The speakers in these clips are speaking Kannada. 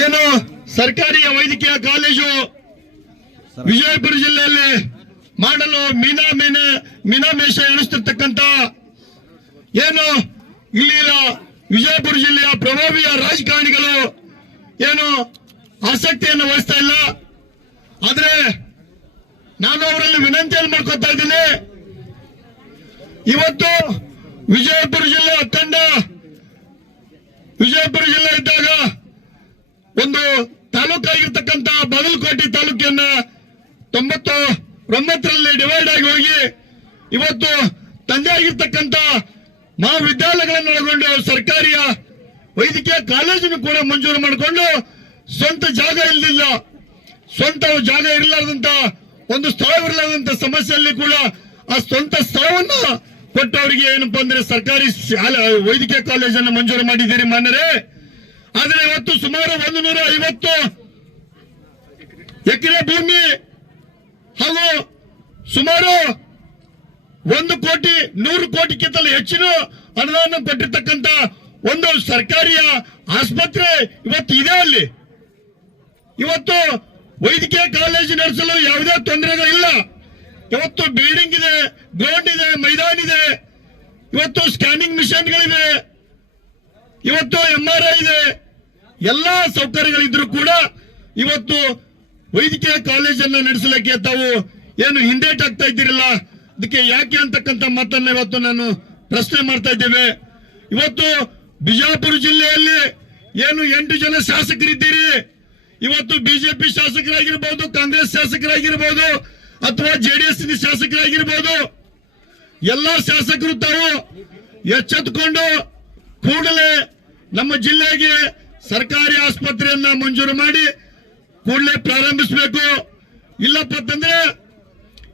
ಏನು ಸರ್ಕಾರಿ ವೈದ್ಯಕೀಯ ಕಾಲೇಜು ವಿಜಯಪುರ ಜಿಲ್ಲೆಯಲ್ಲಿ ಮಾಡಲು ಮೀನಾಮೇಷ ಎಣಿಸ್ತಿರ್ತಕ್ಕಂಥ ಏನು ಇಲ್ಲಿನ ವಿಜಯಪುರ ಜಿಲ್ಲೆಯ ಪ್ರಭಾವಿಯ ರಾಜಕಾರಣಿಗಳು ಏನು ಆಸಕ್ತಿಯನ್ನು ವಹಿಸ್ತಾ ಇಲ್ಲ. ಆದ್ರೆ ನಾನು ಅವರಲ್ಲಿ ವಿನಂತಿಯನ್ನು ಮಾಡ್ಕೊತಾ ಇದ್ದೀನಿ. ಇವತ್ತು ವಿಜಯಪುರ ಜಿಲ್ಲೆ ಅಖಂಡ ವಿಜಯಪುರ ಜಿಲ್ಲೆ ಇದ್ದಾಗ ಒಂದು ತಾಲೂಕಾಗಿರ್ತಕ್ಕಂಥ ಬಾಗಲಕೋಟೆ ತಾಲೂಕಿನ 99ರಲ್ಲಿ ಡಿವೈಡ್ ಆಗಿ ಹೋಗಿ ಇವತ್ತು ತಂದೆ ಆಗಿರ್ತಕ್ಕಂಥ ಮಹಾವಿದ್ಯಾಲಯಗಳನ್ನು ಒಳಗೊಂಡು ಸರ್ಕಾರಿಯ ವೈದ್ಯಕೀಯ ಕಾಲೇಜನ್ನು ಕೂಡ ಮಂಜೂರು ಮಾಡಿಕೊಂಡು ಸ್ವಂತ ಜಾಗ ಇಲ್ಲದಿಲ್ಲ, ಸ್ವಂತ ಜಾಗ ಇರಲಾರ್ದಂತ ಒಂದು ಸ್ಥಳವಿರಲಾರ್ದಂತ ಸಮಸ್ಯೆಯಲ್ಲಿ ಕೂಡ ಆ ಸ್ವಂತ ಸ್ಥಳವನ್ನು ಕೊಟ್ಟವರಿಗೆ ಏನಪ್ಪಾ ಅಂದ್ರೆ ಸರ್ಕಾರಿ ವೈದ್ಯಕೀಯ ಕಾಲೇಜನ್ನು ಮಂಜೂರು ಮಾಡಿದ್ದೀರಿ ಮಾನ್ಯರೇ. ಆದ್ರೆ ಇವತ್ತು ಸುಮಾರು 150 ಎಕರೆ ಭೂಮಿ ಹಾಗೂ ಸುಮಾರು 1 ಕೋಟಿ 100 ಕೋಟಿಗಿಂತಲೂ ಹೆಚ್ಚಿನ ಅನುದಾನ ಕೊಟ್ಟಿರ್ತಕ್ಕಂಥ ಒಂದು ಸರ್ಕಾರಿಯ ಆಸ್ಪತ್ರೆ ಇವತ್ತು ಇದೆ. ಅಲ್ಲಿ ಇವತ್ತು ವೈದ್ಯಕೀಯ ಕಾಲೇಜು ನಡೆಸಲು ಯಾವುದೇ ತೊಂದರೆಗಳಿಲ್ಲ. ಇವತ್ತು ಬಿಲ್ಡಿಂಗ್ ಇದೆ, ಗ್ರೌಂಡ್ ಇದೆ, ಮೈದಾನ ಇದೆ, ಇವತ್ತು ಸ್ಕ್ಯಾನಿಂಗ್ ಮಿಷನ್ಗಳಿವೆ, ಇವತ್ತು MRI ಇದೆ, ಎಲ್ಲಾ ಸೌಕರ್ಯಗಳಿದ್ರು ಕೂಡ ಇವತ್ತು ವೈದ್ಯಕೀಯ ಕಾಲೇಜನ್ನ ನಡೆಸಲಿಕ್ಕೆ ತಾವು ಏನು ಹಿಂದೇಟಾಗ್ತಾ ಇದ್ದೀರಲ್ಲ, ಅದಕ್ಕೆ ಯಾಕೆ ಅಂತಕ್ಕಂಥ ಮಾತನ್ನ ಇವತ್ತು ನಾನು ಪ್ರಶ್ನೆ ಮಾಡ್ತಾ ಇದ್ದೇವೆ. ಇವತ್ತು ಬಿಜಾಪುರ ಜಿಲ್ಲೆಯಲ್ಲಿ ಏನು 8 ಜನ ಶಾಸಕರಿದ್ದೀರಿ. ಇವತ್ತು ಬಿಜೆಪಿ ಶಾಸಕರಾಗಿರ್ಬೋದು, ಕಾಂಗ್ರೆಸ್ ಶಾಸಕರಾಗಿರ್ಬೋದು, ಅಥವಾ JDS ಶಾಸಕರಾಗಿರ್ಬೋದು, ಎಲ್ಲಾ ಶಾಸಕರು ತಾವು ಎಚ್ಚೆತ್ತುಕೊಂಡು ಕೂಡಲೇ ನಮ್ಮ ಜಿಲ್ಲೆಗೆ ಸರ್ಕಾರಿ ಆಸ್ಪತ್ರೆಯನ್ನ ಮಂಜೂರು ಮಾಡಿ ಕೂಡಲೇ ಪ್ರಾರಂಭಿಸಬೇಕು. ಇಲ್ಲಪ್ಪ ಅಂತಂದ್ರೆ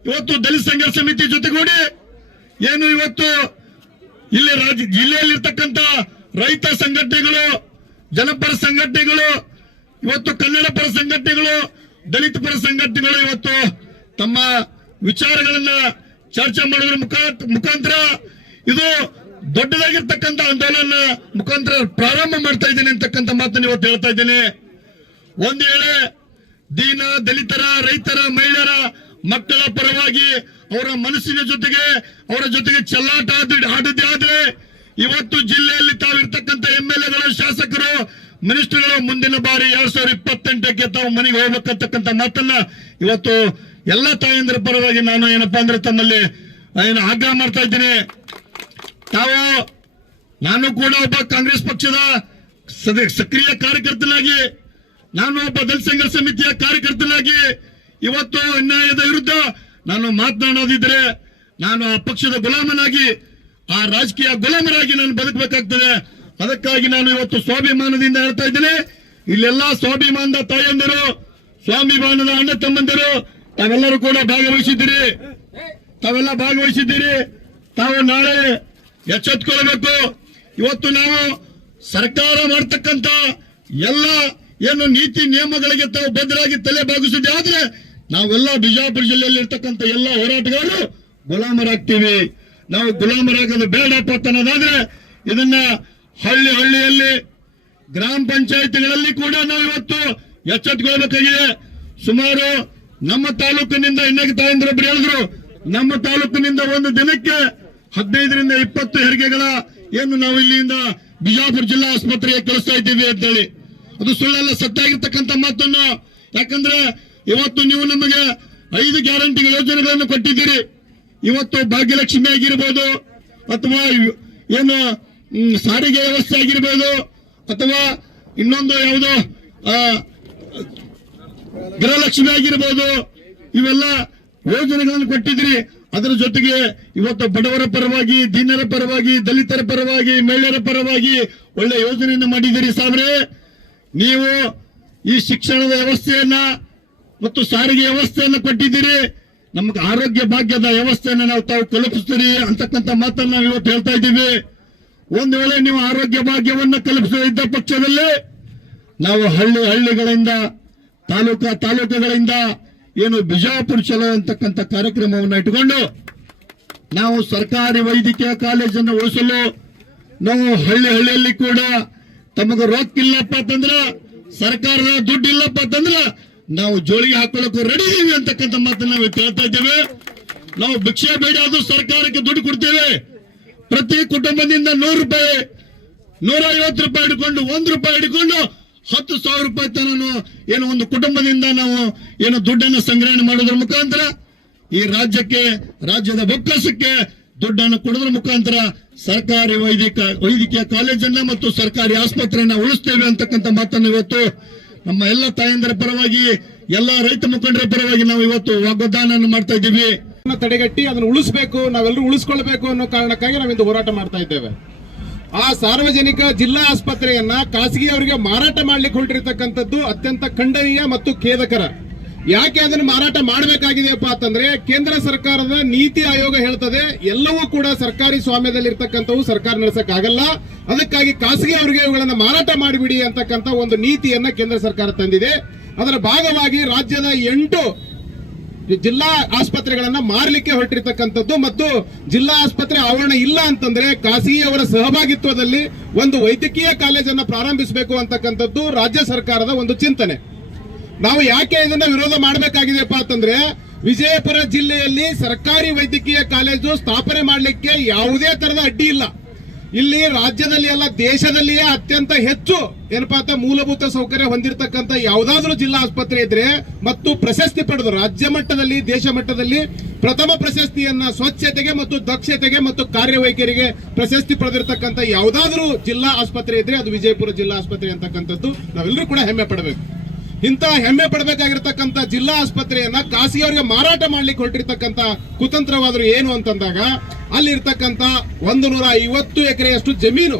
ಇವತ್ತು ದಲಿತ ಸಂಘರ್ಷ ಸಮಿತಿ ಜೊತೆಗೂಡಿ ಏನು ಇವತ್ತು ಇಲ್ಲಿ ಜಿಲ್ಲೆಯಲ್ಲಿರ್ತಕ್ಕಂಥ ರೈತ ಸಂಘಟನೆಗಳು, ಜನಪರ ಸಂಘಟನೆಗಳು, ಇವತ್ತು ಕನ್ನಡ ಪರ ಸಂಘಟನೆಗಳು, ದಲಿತ ಪರ ಸಂಘಟನೆಗಳು ಇವತ್ತು ತಮ್ಮ ವಿಚಾರಗಳನ್ನ ಚರ್ಚೆ ಮಾಡುವ ಮುಖಾಂತರ ಇದು ದೊಡ್ಡದಾಗಿರ್ತಕ್ಕಂಥ ಆಂದೋಲನ ಮುಖಾಂತರ ಪ್ರಾರಂಭ ಮಾಡ್ತಾ ಇದ್ದೇನೆ ಅಂತಕ್ಕಂಥ ಮಾತನ್ನು ಇವತ್ತು ಹೇಳ್ತಾ ಇದ್ದೇನೆ. ಒಂದು ವೇಳೆ ದೀನ ದಲಿತರ, ರೈತರ, ಮಹಿಳೆಯರ, ಮಕ್ಕಳ ಪರವಾಗಿ ಅವರ ಮನಸ್ಸಿನ ಜೊತೆಗೆ ಅವರ ಜೊತೆಗೆ ಚೆಲ್ಲಾಟ ಆಡದೇ ಆದ್ರೆ ಇವತ್ತು ಜಿಲ್ಲೆಯಲ್ಲಿ ತಾವಿರ್ತಕ್ಕಂಥ MLAಗಳು, ಶಾಸಕರು, ಮಿನಿಸ್ಟರ್ಗಳು ಮುಂದಿನ ಬಾರಿ 2028ಕ್ಕೆ ತಾವು ಮನೆಗೆ ಹೋಗ್ಬೇಕಂತಕ್ಕಂಥ ಮಾತನ್ನ ಇವತ್ತು ಎಲ್ಲ ತಾಯಂದಿರ ಪರವಾಗಿ ನಾನು ಏನಪ್ಪಾ ಅಂದ್ರೆ ತಮ್ಮಲ್ಲಿ ಏನು ಆಗ್ರಹ ಮಾಡ್ತಾ ಇದ್ದೀನಿ. ನಾನು ಕೂಡ ಒಬ್ಬ ಕಾಂಗ್ರೆಸ್ ಪಕ್ಷದ ಸಕ್ರಿಯ ಕಾರ್ಯಕರ್ತನಾಗಿ, ನಾನು ಒಬ್ಬ ದಲಿತ ಸಂಘರ್ಷ ಸಮಿತಿಯ ಕಾರ್ಯಕರ್ತನಾಗಿ ಇವತ್ತು ಅನ್ಯಾಯದ ವಿರುದ್ಧ ನಾನು ಮಾತನಾಡೋದಿದ್ರೆ ನಾನು ಆ ಪಕ್ಷದ ಗುಲಾಮನಾಗಿ, ಆ ರಾಜಕೀಯ ಗುಲಾಮರಾಗಿ ನಾನು ಬದುಕಬೇಕಾಗ್ತದೆ. ಅದಕ್ಕಾಗಿ ನಾನು ಇವತ್ತು ಸ್ವಾಭಿಮಾನದಿಂದ ಹೇಳ್ತಾ ಇದ್ದೇನೆ. ಇಲ್ಲೆಲ್ಲ ಸ್ವಾಭಿಮಾನದ ತಾಯಂದಿರು, ಸ್ವಾಭಿಮಾನದ ಅಣ್ಣ ತಮ್ಮಂದಿರು ತಾವೆಲ್ಲರೂ ಕೂಡ ಭಾಗವಹಿಸಿದ್ದೀರಿ. ತಾವು ನಾಳೆ ಎಚ್ಚೆತ್ತುಕೊಳ್ಳಬೇಕು. ಇವತ್ತು ನಾವು ಸರ್ಕಾರ ಮಾಡತಕ್ಕಂತ ಎಲ್ಲ ಏನು ನೀತಿ ನಿಯಮಗಳಿಗೆ ತಾವು ಬದ್ಧರಾಗಿ ತಲೆ ಬಾಗಿಸಿದೆ ಆದ್ರೆ ನಾವೆಲ್ಲ ಬಿಜಾಪುರ ಜಿಲ್ಲೆಯಲ್ಲಿ ಇರ್ತಕ್ಕಂಥ ಎಲ್ಲ ಹೋರಾಟಗಾರರು ಗುಲಾಮರಾಗ್ತೀವಿ. ನಾವು ಗುಲಾಮರಾಗೋದು ಬೇಡಪ್ಪ ಅನ್ನೋದಾದ್ರೆ ಇದನ್ನ ಹಳ್ಳಿಯಲ್ಲಿ ಗ್ರಾಮ ಪಂಚಾಯತಿಗಳಲ್ಲಿ ಕೂಡ ನಾವು ಇವತ್ತು ಎಚ್ಚೆತ್ತುಕೊಳ್ಬೇಕಾಗಿದೆ. ಸುಮಾರು ನಮ್ಮ ತಾಲೂಕಿನಿಂದ ಇನ್ನೊಂದು ತಾಯಂದ್ರೊಬ್ರು ಹೇಳಿದ್ರು, ನಮ್ಮ ತಾಲೂಕಿನಿಂದ ಒಂದು ದಿನಕ್ಕೆ 15ರಿಂದ 20 ಹೆರಿಗೆಗಳ ಏನು ನಾವು ಇಲ್ಲಿಂದ ಬಿಜಾಪುರ ಜಿಲ್ಲಾ ಆಸ್ಪತ್ರೆಗೆ ಕಳಿಸ್ತಾ ಇದ್ದೀವಿ ಅಂತ ಹೇಳಿ. ಅದು ಸುಳ್ಳೆಲ್ಲ ಸತ್ತಾಗಿರ್ತಕ್ಕಂಥ ಮಾತನ್ನು. ಯಾಕಂದ್ರೆ ಇವತ್ತು ನೀವು ನಮಗೆ 5 ಗ್ಯಾರಂಟಿ ಯೋಜನೆಗಳನ್ನು ಕೊಟ್ಟಿದ್ದೀರಿ. ಇವತ್ತು ಭಾಗ್ಯಲಕ್ಷ್ಮಿ ಆಗಿರ್ಬೋದು, ಅಥವಾ ಏನು ಸಾರಿಗೆ ವ್ಯವಸ್ಥೆ ಆಗಿರ್ಬೋದು, ಅಥವಾ ಇನ್ನೊಂದು ಯಾವುದೋ ಗೃಹಲಕ್ಷ್ಮಿ ಆಗಿರ್ಬೋದು, ಇವೆಲ್ಲ ಯೋಜನೆಗಳನ್ನು ಕೊಟ್ಟಿದ್ರಿ. ಅದರ ಜೊತೆಗೆ ಇವತ್ತು ಬಡವರ ಪರವಾಗಿ, ದೀನರ ಪರವಾಗಿ, ದಲಿತರ ಪರವಾಗಿ, ಮಹಿಳೆಯರ ಪರವಾಗಿ ಒಳ್ಳೆ ಯೋಜನೆಯನ್ನು ಮಾಡಿದ್ದೀರಿ ಸಾಬ್ರೆ. ನೀವು ಈ ಶಿಕ್ಷಣದ ವ್ಯವಸ್ಥೆಯನ್ನ ಮತ್ತು ಸಾರಿಗೆ ವ್ಯವಸ್ಥೆಯನ್ನ ಕೊಟ್ಟಿದ್ದೀರಿ. ನಮ್ಗೆ ಆರೋಗ್ಯ ಭಾಗ್ಯದ ವ್ಯವಸ್ಥೆಯನ್ನ ನಾವು ತಾವು ಕಲ್ಪಿಸ್ತೀರಿ ಅಂತಕ್ಕಂಥ ಮಾತನ್ನ ನಾವು ಇವತ್ತು ಹೇಳ್ತಾ ಇದ್ದೀವಿ. ಒಂದು ವೇಳೆ ನೀವು ಆರೋಗ್ಯ ಭಾಗ್ಯವನ್ನ ಕಲ್ಪಿಸದಿದ್ದ ಪಕ್ಷದಲ್ಲಿ ನಾವು ಹಳ್ಳಿಗಳಿಂದ, ತಾಲೂಕುಗಳಿಂದ ಏನು ಬಿಜಾಪುರ ಚಲೋ ಅಂತಕ್ಕಂಥ ಕಾರ್ಯಕ್ರಮವನ್ನು ಇಟ್ಟುಕೊಂಡು ನಾವು ಸರ್ಕಾರಿ ವೈದ್ಯಕೀಯ ಕಾಲೇಜನ್ನು ಉಳಿಸಲು ನಾವು ಹಳ್ಳಿಯಲ್ಲಿ ಕೂಡ ತಮಗೆ ರೊಕ್ಕ ಇಲ್ಲಪ್ಪ ಅಂತಂದ್ರ ಸರ್ಕಾರದ ದುಡ್ಡು ಇಲ್ಲಪ್ಪ ಅಂತಂದ್ರೆ ನಾವು ಜೋಳಿಗೆ ಹಾಕೊಳ್ಳೋಕೆ ರೆಡಿ ಇದೀವಿ ಅಂತಕ್ಕಂಥ ಮಾತನ್ನ ನಾವು ಹೇಳ್ತಾ ಇದ್ದೇವೆ. ನಾವು ಭಿಕ್ಷೆ ಬೇಡ ಅದು ಸರ್ಕಾರಕ್ಕೆ ದುಡ್ಡು ಕೊಡ್ತೇವೆ. ಪ್ರತಿ ಕುಟುಂಬದಿಂದ 100 ರೂಪಾಯಿ 150 ರೂಪಾಯಿ ಹಿಡ್ಕೊಂಡು 1 ರೂಪಾಯಿ ಹಿಡ್ಕೊಂಡು 10,000 ರೂಪಾಯಿ ತನಕ ಏನು ಒಂದು ಕುಟುಂಬದಿಂದ ನಾವು ಏನು ದುಡ್ಡನ್ನು ಸಂಗ್ರಹಣೆ ಮಾಡೋದ್ರ ಮುಖಾಂತರ ಈ ರಾಜ್ಯದ ಬೊಕ್ಕಸಕ್ಕೆ ದುಡ್ಡನ್ನು ಕೊಡೋದ್ರ ಮುಖಾಂತರ ಸರ್ಕಾರಿ ವೈದ್ಯಕೀಯ ಕಾಲೇಜನ್ನ ಮತ್ತು ಸರ್ಕಾರಿ ಆಸ್ಪತ್ರೆಯನ್ನ ಉಳಿಸ್ತೇವೆ ಅಂತಕ್ಕಂಥ ಮಾತನ್ನು ಇವತ್ತು ನಮ್ಮ ಎಲ್ಲ ತಾಯಂದರ ಪರವಾಗಿ ಎಲ್ಲ ರೈತ ಮುಖಂಡರ ಪರವಾಗಿ ನಾವು ಇವತ್ತು ವಾಗ್ದಾನ ಮಾಡ್ತಾ ಇದ್ದೀವಿ. ತಡೆಗಟ್ಟಿ ಅದನ್ನು ಉಳಿಸಬೇಕು, ನಾವೆಲ್ಲರೂ ಉಳಿಸ್ಕೊಳ್ಬೇಕು ಅನ್ನೋ ಕಾರಣಕ್ಕಾಗಿ ನಾವಿಂದು ಹೋರಾಟ ಮಾಡ್ತಾ ಇದ್ದೇವೆ. ಆ ಸಾರ್ವಜನಿಕ ಜಿಲ್ಲಾ ಆಸ್ಪತ್ರೆಯನ್ನ ಖಾಸಗಿಯವರಿಗೆ ಮಾರಾಟ ಮಾಡ್ಲಿಕ್ಕೆ ಹೊರಟಿರ್ತಕ್ಕಂಥದ್ದು ಅತ್ಯಂತ ಖಂಡನೀಯ ಮತ್ತು ಖೇದಕರ. ಯಾಕೆ ಅದನ್ನು ಮಾರಾಟ ಮಾಡಬೇಕಾಗಿದೆಯಪ್ಪ ಅಂತಂದ್ರೆ ಕೇಂದ್ರ ಸರ್ಕಾರದ ನೀತಿ ಆಯೋಗ ಹೇಳ್ತದೆ ಎಲ್ಲವೂ ಕೂಡ ಸರ್ಕಾರಿ ಸ್ವಾಮ್ಯದಲ್ಲಿರ್ತಕ್ಕಂಥವು ಸರ್ಕಾರ ನಡೆಸಕ್ ಆಗಲ್ಲ, ಅದಕ್ಕಾಗಿ ಖಾಸಗಿ ಅವರಿಗೆ ಇವುಗಳನ್ನ ಮಾರಾಟ ಮಾಡಿಬಿಡಿ ಅಂತಕ್ಕಂಥ ಒಂದು ನೀತಿಯನ್ನ ಕೇಂದ್ರ ಸರ್ಕಾರ ತಂದಿದೆ. ಅದರ ಭಾಗವಾಗಿ ರಾಜ್ಯದ 8 ಜಿಲ್ಲಾ ಆಸ್ಪತ್ರೆಗಳನ್ನ ಮಾರಲಿಕ್ಕೆ ಹೊರಟಿರ್ತಕ್ಕಂಥದ್ದು ಮತ್ತು ಜಿಲ್ಲಾ ಆಸ್ಪತ್ರೆ ಆವರಣ ಇಲ್ಲ ಅಂತಂದ್ರೆ ಖಾಸಗಿಯವರ ಸಹಭಾಗಿತ್ವದಲ್ಲಿ ಒಂದು ವೈದ್ಯಕೀಯ ಕಾಲೇಜನ್ನು ಪ್ರಾರಂಭಿಸಬೇಕು ಅಂತಕ್ಕಂಥದ್ದು ರಾಜ್ಯ ಸರ್ಕಾರದ ಒಂದು ಚಿಂತನೆ. ನಾವು ಯಾಕೆ ಇದನ್ನ ವಿರೋಧ ಮಾಡಬೇಕಾಗಿದೆಯಪ್ಪ ಅಂತಂದ್ರೆ ವಿಜಯಪುರ ಜಿಲ್ಲೆಯಲ್ಲಿ ಸರ್ಕಾರಿ ವೈದ್ಯಕೀಯ ಕಾಲೇಜು ಸ್ಥಾಪನೆ ಮಾಡಲಿಕ್ಕೆ ಯಾವುದೇ ತರದ ಅಡ್ಡಿ ಇಲ್ಲ. ಇಲ್ಲಿ ರಾಜ್ಯದಲ್ಲಿ ಅಲ್ಲ ದೇಶದಲ್ಲಿಯೇ ಅತ್ಯಂತ ಹೆಚ್ಚು ಏನಪ್ಪಾ ಅಂತ ಮೂಲಭೂತ ಸೌಕರ್ಯ ಹೊಂದಿರತಕ್ಕಂತ ಯಾವುದಾದ್ರೂ ಜಿಲ್ಲಾ ಆಸ್ಪತ್ರೆ ಇದ್ರೆ ಮತ್ತು ಪ್ರಶಸ್ತಿ ಪಡೆದು ರಾಜ್ಯ ಮಟ್ಟದಲ್ಲಿ ದೇಶ ಮಟ್ಟದಲ್ಲಿ ಪ್ರಥಮ ಪ್ರಶಸ್ತಿಯನ್ನ ಸ್ವಚ್ಛತೆಗೆ ಮತ್ತು ದಕ್ಷತೆಗೆ ಮತ್ತು ಕಾರ್ಯವೈಖರಿಗೆ ಪ್ರಶಸ್ತಿ ಪಡೆದಿರತಕ್ಕಂತ ಯಾವುದಾದ್ರೂ ಜಿಲ್ಲಾ ಆಸ್ಪತ್ರೆ ಇದ್ರೆ ಅದು ವಿಜಯಪುರ ಜಿಲ್ಲಾ ಆಸ್ಪತ್ರೆ ಅಂತಕ್ಕಂಥದ್ದು ನಾವೆಲ್ಲರೂ ಕೂಡ ಹೆಮ್ಮೆ ಪಡಬೇಕು. ಇಂತ ಹೆಮ್ಮೆ ಪಡಬೇಕಾಗಿರ್ತಕ್ಕಂಥ ಜಿಲ್ಲಾ ಆಸ್ಪತ್ರೆಯನ್ನ ಖಾಸಗಿಯವರಿಗೆ ಮಾರಾಟ ಮಾಡ್ಲಿಕ್ಕೆ ಹೊರಟಿರ್ತಕ್ಕಂಥ ಕುತಂತ್ರವಾದ್ರು ಏನು ಅಂತಂದಾಗ ಅಲ್ಲಿ ಇರ್ತಕ್ಕಂಥ 150 ಎಕರೆಯಷ್ಟು ಜಮೀನು,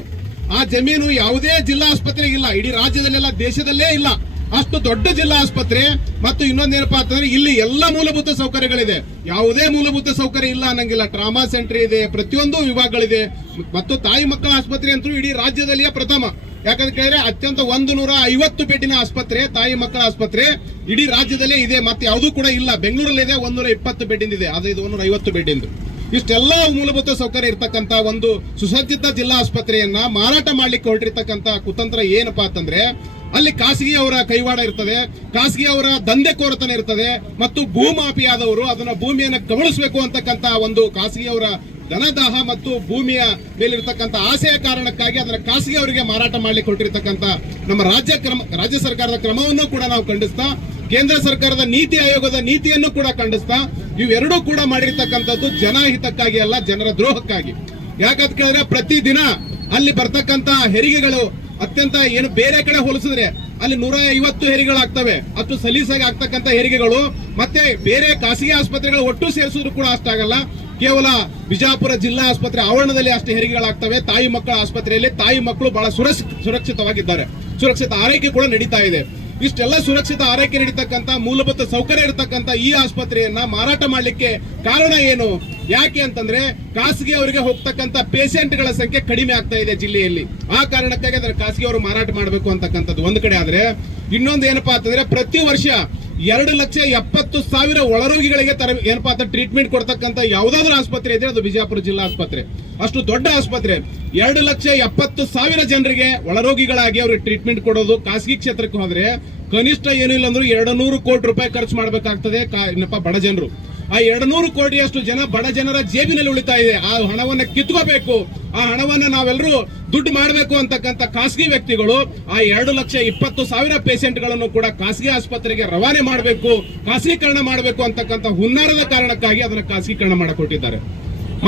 ಆ ಜಮೀನು ಯಾವುದೇ ಜಿಲ್ಲಾ ಆಸ್ಪತ್ರೆಗೆ ಇಲ್ಲ, ಇಡೀ ರಾಜ್ಯದಲ್ಲೆಲ್ಲ ದೇಶದಲ್ಲೇ ಇಲ್ಲ. ಅಷ್ಟು ದೊಡ್ಡ ಜಿಲ್ಲಾ ಆಸ್ಪತ್ರೆ ಮತ್ತು ಇನ್ನೊಂದೇನಪ್ಪಾ ಅಂತಂದ್ರೆ ಇಲ್ಲಿ ಎಲ್ಲ ಮೂಲಭೂತ ಸೌಕರ್ಯಗಳಿದೆ, ಯಾವುದೇ ಮೂಲಭೂತ ಸೌಕರ್ಯ ಇಲ್ಲ ಅನ್ನಂಗಿಲ್ಲ. ಟ್ರಾಮಾ ಸೆಂಟರ್ ಇದೆ, ಪ್ರತಿಯೊಂದು ವಿಭಾಗಗಳಿದೆ ಮತ್ತು ತಾಯಿ ಮಕ್ಕಳ ಆಸ್ಪತ್ರೆ ಅಂತೂ ಇಡೀ ರಾಜ್ಯದಲ್ಲಿಯೇ ಪ್ರಥಮ. ಯಾಕಂತ ಕೇಳಿದ್ರೆ ಅತ್ಯಂತ 150 ಬೆಡ್ಡಿನ ಆಸ್ಪತ್ರೆ ತಾಯಿ ಮಕ್ಕಳ ಆಸ್ಪತ್ರೆ ಇಡೀ ರಾಜ್ಯದಲ್ಲೇ ಇದೆ, ಮತ್ತೆ ಯಾವುದೂ ಕೂಡ ಇಲ್ಲ. ಬೆಂಗಳೂರಲ್ಲಿ ಇದೆ 120 ಬೆಡ್ಡಿಂದ ಇದೆ, ಅದು ಇದು 150 ಬೆಡ್ಡಿಂದು. ಇಷ್ಟೆಲ್ಲ ಮೂಲಭೂತ ಸೌಕರ್ಯ ಇರ್ತಕ್ಕಂಥ ಒಂದು ಸುಸಜ್ಜಿತ ಜಿಲ್ಲಾ ಆಸ್ಪತ್ರೆಯನ್ನ ಮಾರಾಟ ಮಾಡ್ಲಿಕ್ಕೆ ಹೊರಟಿರ್ತಕ್ಕಂಥ ಕುತಂತ್ರ ಏನಪ್ಪಾ ಅಂತಂದ್ರೆ ಅಲ್ಲಿ ಖಾಸಗಿಯವರ ಕೈವಾಡ ಇರ್ತದೆ, ಖಾಸಗಿಯವರ ದಂಧೆಕೋರತನ ಇರ್ತದೆ ಮತ್ತು ಭೂಮಾಫಿಯಾದವರು ಅದನ್ನ ಭೂಮಿಯನ್ನ ಕಬಳಿಸಬೇಕು ಅಂತಕ್ಕಂಥ ಒಂದು ಖಾಸಗಿಯವರ ಧನದಾಹ ಮತ್ತು ಭೂಮಿಯ ಮೇಲಿರ್ತಕ್ಕಂಥ ಆಸೆಯ ಕಾರಣಕ್ಕಾಗಿ ಅದನ್ನ ಖಾಸಗಿಯವರಿಗೆ ಮಾರಾಟ ಮಾಡ್ಲಿಕ್ಕೆ ಹೊರಟಿರ್ತಕ್ಕಂಥ ನಮ್ಮ ರಾಜ್ಯ ಸರ್ಕಾರದ ಕ್ರಮವನ್ನು ಕೂಡ ನಾವು ಖಂಡಿಸ್ತಾ, ಕೇಂದ್ರ ಸರ್ಕಾರದ ನೀತಿ ಆಯೋಗದ ನೀತಿಯನ್ನು ಕೂಡ ಖಂಡಿಸ್ತಾ, ಇವೆರಡೂ ಕೂಡ ಮಾಡಿರ್ತಕ್ಕಂಥದ್ದು ಜನಹಿತಕ್ಕಾಗಿ ಅಲ್ಲ, ಜನರ ದ್ರೋಹಕ್ಕಾಗಿ. ಯಾಕಂತ ಕೇಳಿದ್ರೆ ಪ್ರತಿದಿನ ಅಲ್ಲಿ ಬರ್ತಕ್ಕಂಥ ಹೆರಿಗೆಗಳು ಅತ್ಯಂತ ಏನು ಬೇರೆ ಕಡೆ ಹೋಲಿಸಿದ್ರೆ ಅಲ್ಲಿ 150 ಹೆರಿಗೆಗಳಾಗ್ತವೆ, ಅಷ್ಟು ಸಲೀಸಾಗಿ ಆಗ್ತಕ್ಕಂಥ ಹೆರಿಗೆಗಳು. ಮತ್ತೆ ಬೇರೆ ಖಾಸಗಿ ಆಸ್ಪತ್ರೆಗಳು ಒಟ್ಟು ಸೇರಿಸಿದ್ರು ಕೂಡ ಅಷ್ಟಾಗಲ್ಲ, ಕೇವಲ ಬಿಜಾಪುರ ಜಿಲ್ಲಾ ಆಸ್ಪತ್ರೆ ಆವರಣದಲ್ಲಿ ಅಷ್ಟು ಹೆರಿಗೆಗಳಾಗ್ತವೆ. ತಾಯಿ ಮಕ್ಕಳ ಆಸ್ಪತ್ರೆಯಲ್ಲಿ ತಾಯಿ ಮಕ್ಕಳು ಬಹಳ ಸುರಕ್ಷಿತವಾಗಿದ್ದಾರೆ, ಸುರಕ್ಷಿತ ಆರೈಕೆ ಕೂಡ ನಡೀತಾ ಇದೆ. ಇಷ್ಟೆಲ್ಲ ಸುರಕ್ಷಿತ ಆರೈಕೆ ನಡೀತಕ್ಕಂಥ ಮೂಲಭೂತ ಸೌಕರ್ಯ ಇರತಕ್ಕಂಥ ಈ ಆಸ್ಪತ್ರೆಯನ್ನ ಮಾರಾಟ ಮಾಡ್ಲಿಕ್ಕೆ ಕಾರಣ ಏನು? ಯಾಕೆ ಅಂತಂದ್ರೆ ಖಾಸಗಿ ಅವರಿಗೆ ಹೋಗ್ತಕ್ಕಂಥ ಪೇಷಂಟ್ಗಳ ಸಂಖ್ಯೆ ಕಡಿಮೆ ಆಗ್ತಾ ಇದೆ ಜಿಲ್ಲೆಯಲ್ಲಿ. ಆ ಕಾರಣಕ್ಕಾಗಿ ಅದರ ಖಾಸಗಿ ಅವರು ಮಾರಾಟ ಮಾಡಬೇಕು ಅಂತಕ್ಕಂಥದ್ದು ಒಂದು ಕಡೆ ಆದ್ರೆ, ಇನ್ನೊಂದು ಏನಪ್ಪಾ ಅಂತಂದ್ರೆ ಪ್ರತಿ ವರ್ಷ 2,70,000 ಒಳರೋಗಿಗಳಿಗೆ ಏನಪ್ಪಾ ಅಂತ ಟ್ರೀಟ್ಮೆಂಟ್ ಕೊಡ್ತಕ್ಕಂಥ ಯಾವ್ದಾದ್ರು ಆಸ್ಪತ್ರೆ ಇದೆ ಅದು ಬಿಜಾಪುರ ಜಿಲ್ಲಾ ಆಸ್ಪತ್ರೆ. ಅಷ್ಟು ದೊಡ್ಡ ಆಸ್ಪತ್ರೆ 2,70,000 ಜನರಿಗೆ ಒಳರೋಗಿಗಳಾಗಿ ಅವ್ರಿಗೆ ಟ್ರೀಟ್ಮೆಂಟ್ ಕೊಡೋದು. ಖಾಸಗಿ ಕ್ಷೇತ್ರಕ್ಕೆ ಹೋದ್ರೆ ಕನಿಷ್ಠ ಏನು ಇಲ್ಲ ಅಂದ್ರೂ 200 ಕೋಟಿ ರೂಪಾಯಿ ಖರ್ಚು ಮಾಡಬೇಕಾಗ್ತದೆ ಬಡ ಜನರು. ಆ 200 ಕೋಟಿಯಷ್ಟು ಜನ ಬಡ ಜನರ ಜೇಬಿನಲ್ಲಿ ಉಳಿತಾ ಇದೆ. ಆ ಹಣವನ್ನ ಕಿತ್ಕೋಬೇಕು, ಆ ಹಣವನ್ನ ನಾವೆಲ್ಲರೂ ದುಡ್ಡು ಮಾಡಬೇಕು ಅಂತಕ್ಕಂಥ ಖಾಸಗಿ ವ್ಯಕ್ತಿಗಳು ಆ 2,20,000 ಪೇಷಂಟ್ಗಳನ್ನು ಕೂಡ ಖಾಸಗಿ ಆಸ್ಪತ್ರೆಗೆ ರವಾನೆ ಮಾಡಬೇಕು, ಖಾಸಗೀಕರಣ ಮಾಡಬೇಕು ಅಂತಕ್ಕಂಥ ಹುನ್ನಾರದ ಕಾರಣಕ್ಕಾಗಿ ಅದನ್ನ ಖಾಸಗೀಕರಣ ಮಾಡಿಕೊಟ್ಟಿದ್ದಾರೆ.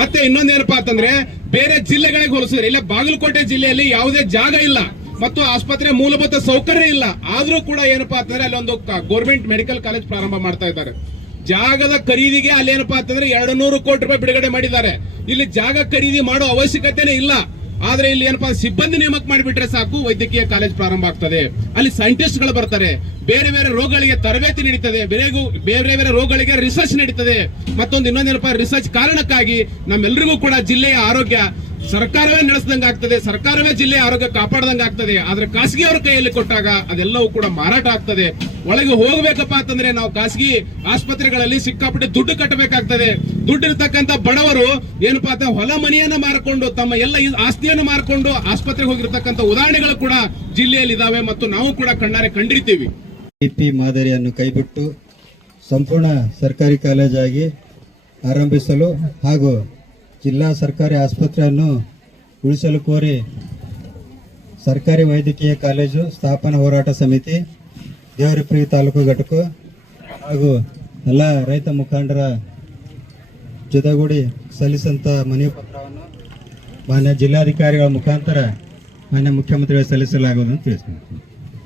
ಮತ್ತೆ ಇನ್ನೊಂದೇನಪ್ಪಾ ಅಂತಂದ್ರೆ ಬೇರೆ ಜಿಲ್ಲೆಗಳಿಗೆ ಹೋಲಿಸಿದ್ರೆ ಇಲ್ಲ ಬಾಗಲಕೋಟೆ ಜಿಲ್ಲೆಯಲ್ಲಿ ಯಾವುದೇ ಜಾಗ ಇಲ್ಲ ಮತ್ತು ಆಸ್ಪತ್ರೆ ಮೂಲಭೂತ ಸೌಕರ್ಯ ಇಲ್ಲ. ಆದ್ರೂ ಕೂಡ ಏನಪ್ಪಾ ಅಂತಂದ್ರೆ ಅಲ್ಲಿ ಒಂದು ಗೌರ್ಮೆಂಟ್ ಮೆಡಿಕಲ್ ಕಾಲೇಜ್ ಪ್ರಾರಂಭ ಮಾಡ್ತಾ ಇದ್ದಾರೆ. ಜಾಗದ ಖರೀದಿಗೆ ಅಲ್ಲಿ ಏನಪ್ಪಾ ಅಂತಂದ್ರೆ 200 ಕೋಟಿ ರೂಪಾಯಿ ಬಿಡುಗಡೆ ಮಾಡಿದ್ದಾರೆ. ಇಲ್ಲಿ ಜಾಗ ಖರೀದಿ ಮಾಡೋ ಅವಶ್ಯಕತೆನೇ ಇಲ್ಲ. ಆದ್ರೆ ಇಲ್ಲಿ ಏನಪ್ಪಾ ಸಿಬ್ಬಂದಿ ನೇಮಕ ಮಾಡಿಬಿಟ್ರೆ ಸಾಕು, ವೈದ್ಯಕೀಯ ಕಾಲೇಜ್ ಪ್ರಾರಂಭ ಆಗ್ತದೆ. ಅಲ್ಲಿ ಸೈಂಟಿಸ್ಟ್ ಗಳು ಬರ್ತಾರೆ, ಬೇರೆ ಬೇರೆ ರೋಗಗಳಿಗೆ ತರಬೇತಿ ನಡೀತದೆ, ಬೇರೆ ಬೇರೆ ರೋಗಗಳಿಗೆ ರಿಸರ್ಚ್ ನಡೀತದೆ. ಮತ್ತೊಂದು ಇನ್ನೊಂದೇನಪ್ಪಾ ರಿಸರ್ಚ್ ಕಾರಣಕ್ಕಾಗಿ ನಮ್ಮೆಲ್ಲರಿಗೂ ಕೂಡ ಜಿಲ್ಲೆಯ ಆರೋಗ್ಯ ಸರ್ಕಾರವೇ ನಡೆಸದಂಗ ಆಗ್ತದೆ, ಸರ್ಕಾರವೇ ಜಿಲ್ಲೆಯ ಆರೋಗ್ಯ ಕಾಪಾಡದಂಗ ಆಗ್ತದೆ. ಆದ್ರೆ ಖಾಸಗಿ ಅವರ ಕೈಯಲ್ಲಿ ಕೊಟ್ಟಾಗ ಅದೆಲ್ಲವೂ ಕೂಡ ಮಾರಾಟ ಆಗ್ತದೆ. ಒಳಗೆ ಹೋಗ್ಬೇಕಪ್ಪ ಅಂತಂದ್ರೆ ನಾವು ಖಾಸಗಿ ಆಸ್ಪತ್ರೆಗಳಲ್ಲಿ ಸಿಕ್ಕಾಪಟ್ಟೆ ದುಡ್ಡು ಕಟ್ಟಬೇಕಾಗ್ತದೆ. ದುಡ್ಡಿರ್ತಕ್ಕಂಥ ಬಡವರು ಏನಪ್ಪಾ ಅಂತ ಹೊಲ ಮನೆಯನ್ನ ಮಾರ್ಕೊಂಡು ತಮ್ಮ ಎಲ್ಲ ಆಸ್ತಿಯನ್ನು ಮಾರ್ಕೊಂಡು ಆಸ್ಪತ್ರೆಗೆ ಹೋಗಿರ್ತಕ್ಕಂಥ ಉದಾಹರಣೆಗಳು ಕೂಡ ಜಿಲ್ಲೆಯಲ್ಲಿ ಇದಾವೆ ಮತ್ತು ನಾವು ಕೂಡ ಕಣ್ಣಾರೆ ಕಂಡಿರ್ತೀವಿ. ಪಿಪಿ ಮಾದರಿಯನ್ನು ಕೈಬಿಟ್ಟು ಸಂಪೂರ್ಣ ಸರ್ಕಾರಿ ಕಾಲೇಜಾಗಿ ಆರಂಭಿಸಲು ಹಾಗೂ ಜಿಲ್ಲಾ ಸರ್ಕಾರಿ ಆಸ್ಪತ್ರೆಯನ್ನು ಉಳಿಸಲು ಕೋರಿ ಸರ್ಕಾರಿ ವೈದ್ಯಕೀಯ ಕಾಲೇಜು ಸ್ಥಾಪನಾ ಹೋರಾಟ ಸಮಿತಿ ದೇವರಪುರಿ ತಾಲೂಕು ಘಟಕ ಹಾಗೂ ಎಲ್ಲ ರೈತ ಮುಖಂಡರ ಜೊತೆಗೂಡಿ ಸಲ್ಲಿಸಂತ ಮನವಿ ಪತ್ರವನ್ನು ಮಾನ್ಯ ಜಿಲ್ಲಾಧಿಕಾರಿಗಳ ಮುಖಾಂತರ ಮಾನ್ಯ ಮುಖ್ಯಮಂತ್ರಿಗಳು ಸಲ್ಲಿಸಲಾಗುವುದು ಅಂತ ತಿಳಿಸ್ತೀನಿ.